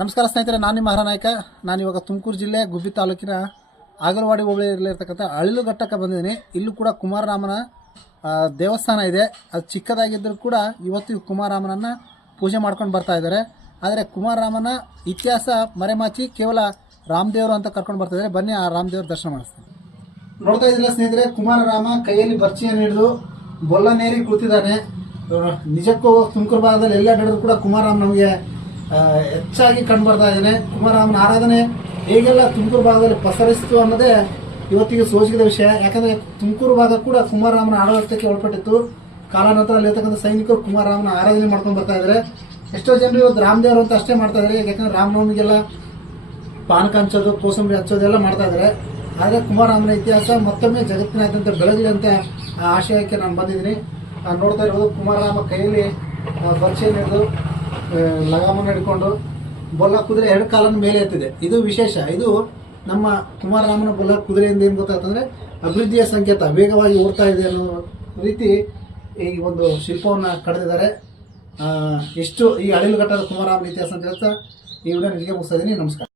ನಮಸ್ಕಾರ ಸ್ನೇಹಿತರೆ, ನಾನು ನಿಮ್ಮ ನಾಯಕ. ನಾನಿವಾಗ ತುಮಕೂರು ಜಿಲ್ಲೆ ಗುಬ್ಬಿ ತಾಲೂಕಿನ ಆಗಲವಾಡಿ ಹೋಬಳಿಯಲ್ಲಿರ್ತಕ್ಕಂಥ ಅಳಿಲುಘಟ್ಟಕ್ಕೆ ಬಂದಿದ್ದೀನಿ. ಇಲ್ಲೂ ಕೂಡ ಕುಮಾರರಾಮನ ದೇವಸ್ಥಾನ ಇದೆ. ಅದು ಚಿಕ್ಕದಾಗಿದ್ದರೂ ಕೂಡ ಇವತ್ತು ಕುಮಾರರಾಮನನ್ನು ಪೂಜೆ ಮಾಡ್ಕೊಂಡು ಬರ್ತಾ ಇದ್ದಾರೆ. ಆದರೆ ಕುಮಾರರಾಮನ ಇತಿಹಾಸ ಮರೆಮಾಚಿ ಕೇವಲ ರಾಮದೇವರು ಅಂತ ಕರ್ಕೊಂಡು ಬರ್ತಾ ಇದ್ದಾರೆ. ಬನ್ನಿ ಆ ರಾಮದೇವ್ರ ದರ್ಶನ ಮಾಡಿಸ್ತೀನಿ. ನೋಡ್ತಾ ಇದ್ದಿಲ್ಲ ಸ್ನೇಹಿತರೆ, ಕುಮಾರರಾಮ ಕೈಯಲ್ಲಿ ಬರ್ಚಿಯನ್ನು ಹಿಡಿದು ಬೊಲ್ಲನೇರಿ ಕುಳಿತಿದ್ದಾನೆ. ನಿಜಕ್ಕೂ ತುಮಕೂರು ಭಾಗದಲ್ಲಿ ಎಲ್ಲ ನಡೆದ್ರು ಕೂಡ ಕುಮಾರರಾಮ ನಮಗೆ ಹೆಚ್ಚಾಗಿ ಕಂಡು ಬರ್ತಾ ಇದ್ದಾನೆ. ಕುಮಾರರಾಮನ ಆರಾಧನೆ ಹೇಗೆಲ್ಲ ತುಮಕೂರು ಭಾಗದಲ್ಲಿ ಪಸರಿಸಿತು ಅನ್ನೋದೇ ಇವತ್ತಿಗೆ ಸೋಜಿದ ವಿಷಯ. ಯಾಕಂದ್ರೆ ತುಮಕೂರು ಭಾಗ ಕೂಡ ಕುಮಾರರಾಮನ ಆಡಳಿತಕ್ಕೆ ಒಳಪಟ್ಟಿತ್ತು. ಕಾಲಾನಂತರ ಅಲ್ಲಿರ್ತಕ್ಕಂಥ ಸೈನಿಕರು ಕುಮಾರರಾಮನ ಆರಾಧನೆ ಮಾಡ್ಕೊಂಡು ಬರ್ತಾ ಇದ್ದಾರೆ. ಎಷ್ಟೋ ಜನರು ಇವತ್ತು ರಾಮದೇವರು ಅಂತ ಅಷ್ಟೇ ಮಾಡ್ತಾ ಇದ್ದಾರೆ. ಯಾಕಂದ್ರೆ ರಾಮನವಮಿಗೆಲ್ಲ ಪಾನಕ ಹಂಚೋದು, ಕೋಸಂಬರಿ ಹಂಚೋದೆಲ್ಲ ಮಾಡ್ತಾ ಇದ್ದಾರೆ. ಆದರೆ ಕುಮಾರರಾಮನ ಇತಿಹಾಸ ಮತ್ತೊಮ್ಮೆ ಜಗತ್ತಿನಾದ್ಯಂತ ಬೆಳಗಲಿ ಅಂತ ಆ ಆಶಯಕ್ಕೆ ನಾನು ಬಂದಿದ್ದೀನಿ. ನೋಡ್ತಾ ಇರ್ಬೋದು, ಕುಮಾರರಾಮ ಕೈಯಲ್ಲಿ ಬರ್ಚಿಯನ್ನು ಹಿಡಿದು ಲಗಾಮನ್ನು ಹಿಡ್ಕೊಂಡು ಬೊಲ್ಲ ಕುದುರೆ ಎರಡು ಕಾಲನ್ನು ಮೇಲೆ ಎತ್ತಿದೆ. ಇದು ವಿಶೇಷ. ಇದು ನಮ್ಮ ಕುಮಾರರಾಮನ ಬೊಲ್ಲ ಕುದುರೆಯಿಂದ ಏನು ಗೊತ್ತಾಗ್ತಂದ್ರೆ ಅಭಿವೃದ್ಧಿಯ ಸಂಕೇತ, ವೇಗವಾಗಿ ಓಡ್ತಾ ಇದೆ ಅನ್ನೋ ರೀತಿ ಈ ಒಂದು ಶಿಲ್ಪವನ್ನು ಕಳೆದಿದ್ದಾರೆ. ಎಷ್ಟು ಈ ಅಳಿಲುಘಟ್ಟದ ಕುಮಾರರಾಮನ ಇತಿಹಾಸ ಅಂತ ಹೇಳ್ತಾ ಈ ವಿಡಿಯೋ ನಿಮಗೆ ಮುಗಿಸ್ತಾ ಇದ್ದೀನಿ. ನಮಸ್ಕಾರ.